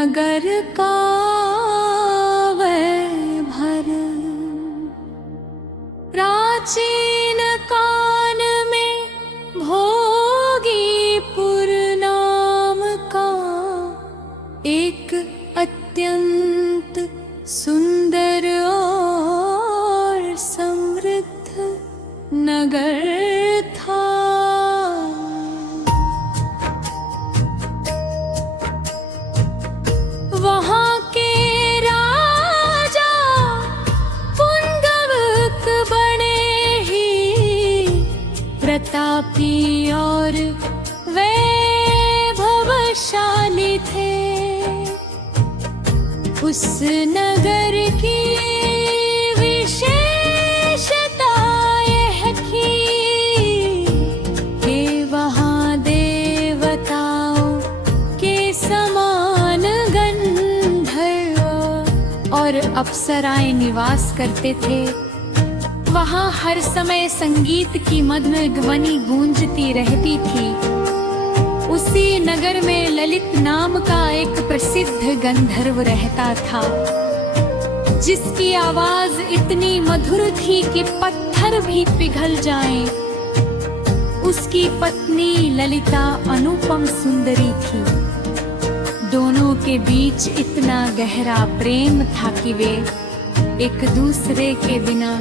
नगर का वैभव प्राचीन काल में भोगीपुर नाम का एक अत्यंत सुंदर और समृद्ध नगर था। वहाँ के राजा पुंगवक बड़े ही प्रतापी और वैभवशाली थे। उस नगर की विशेषता यह थी कि वहाँ देवताओं के समान गंधर्व और अप्सराएं निवास करते थे। वहाँ हर समय संगीत की मधुर ध्वनि गूंजती रहती थी। उसी नगर में ललित नाम का एक प्रसिद्ध गंधर्व रहता था, जिसकी आवाज इतनी मधुर थी कि पत्थर भी पिघल जाएं। उसकी पत्नी ललिता अनुपम सुंदरी थी। दोनों के बीच इतना गहरा प्रेम था कि वे एक दूसरे के बिना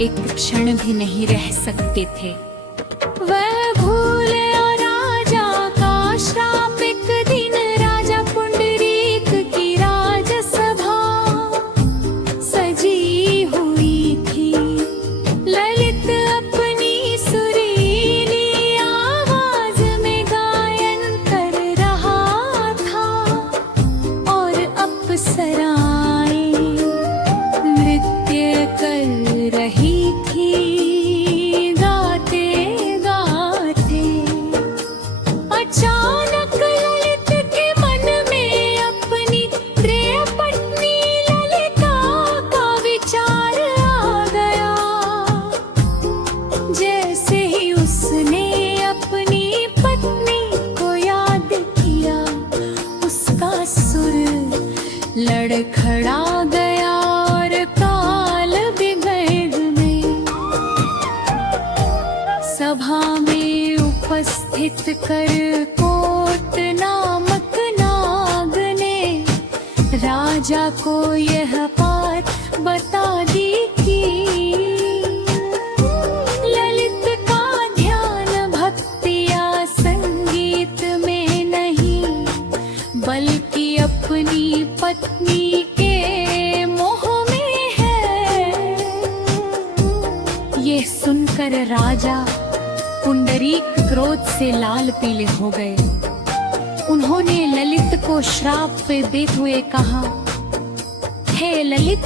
एक क्षण भी नहीं रह सकते थे। वह भूले श्राप एक दिन राजा पुंडरीक की राजसभा सजी हुई थी। ललित अपनी सुरीली आवाज में गायन कर रहा था और अप्सराएं नृत्य कर रही थी। अचानक ललित के मन में अपनी प्रिय पत्नी ललिता का विचार आ गया। जैसे ही उसने अपनी पत्नी को याद किया, उसका सुर लड़खड़ा गया और ताल बिगड़ में सभा में उपस्थित कर कोट नामक नाग ने राजा को यह बात बता दी कि ललित का ध्यान भक्ति या संगीत में नहीं, बल्कि अपनी पत्नी के मोह में है। ये सुनकर राजा पुंडरीक क्रोध से लाल पीले हो गए। उन्होंने ललित को श्राप देते हुए कहा, हे ललित,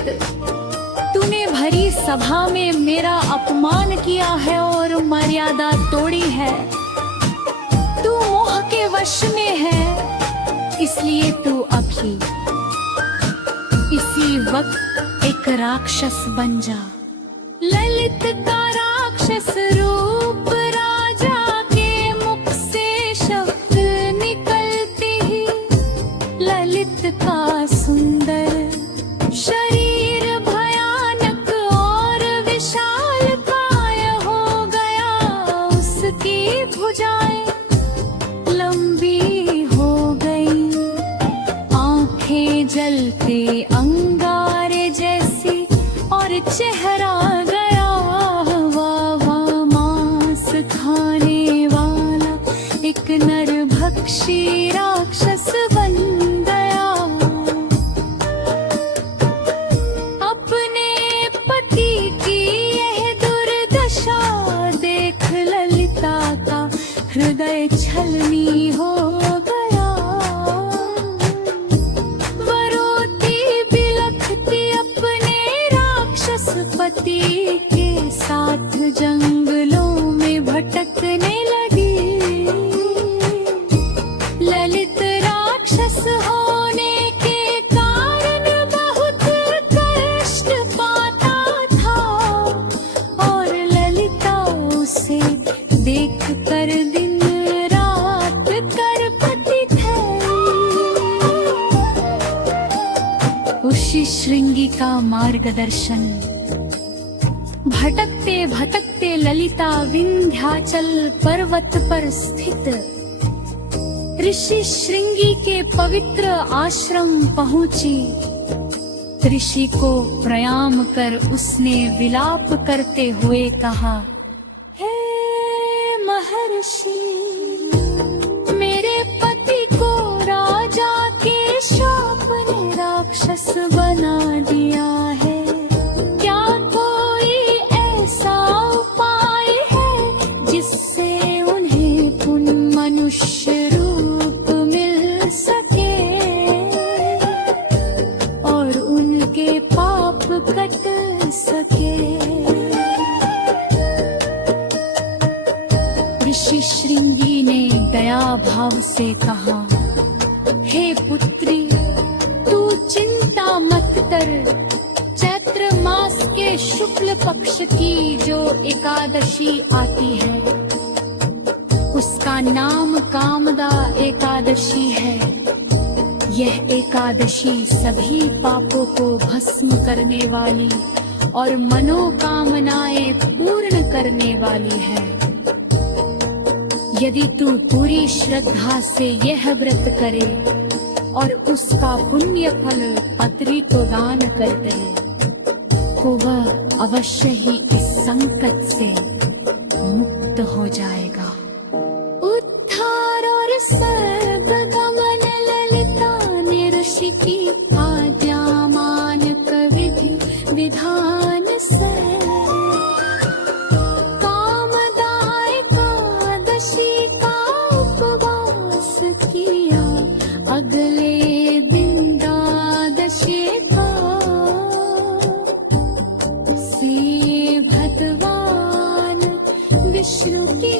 तूने भरी सभा में मेरा अपमान किया है और मर्यादा तोड़ी है। तू मोह के वश में है, इसलिए तू अभी इसी वक्त एक राक्षस बन जा। ललित का राक्षस रूप ललित का सुंदर शरीर भयानक और विशालकाय हो गया। उसकी भुजाएं लंबी हो गई, आंखें जलते अंगारे जैसी और चेहरा गया हवा मांस खाने वाला एक नरभक्षी राक्षस बन गया। अपने पति की यह दुर्दशा देख ललिता का हृदय छलनी हो गया। वो रोती बिलखती अपने राक्षस पति के साथ जंगलों में भटकने लगी। ललित राक्षस होने के कारण बहुत कष्ट पाता था और ललिता उसे देख कर दिन रात कर मार्गदर्शन। भटकते भटकते ललिता विंध्याचल पर्वत पर स्थित ऋषि श्रृंगी के पवित्र आश्रम पहुंची। ऋषि को प्रणाम कर उसने विलाप करते हुए कहा, हे महर्षि, मेरे पति को राजा के शाप ने राक्षस बना दिया है। क्या कोई ऐसा उपाय है जिससे उन्हें पुनः मनुष्य रूप मिल सके और उनके पाप कट सके? ऋषि श्रृंगी ने दया भाव से कहा, हे पुत्री, तू चिंता मत कर। चैत्र मास के शुक्ल पक्ष की जो एकादशी आती है उसका नाम कामदा एकादशी है। यह एकादशी सभी पापों को भस्म करने वाली और मनोकामनाएं पूर्ण करने वाली है। यदि तू पूरी श्रद्धा से यह व्रत करे और उसका पुण्य फल पत्री को दान कर दे तो वह अवश्य ही इस संकट से मुक्त हो जाएगा। उद्धार और सर्वगमन ललिता ने ऋषि की आज्ञा मान कर विधि विधान से किया। अगले दिन द्वादशी था, श्री भगवान विष्णु की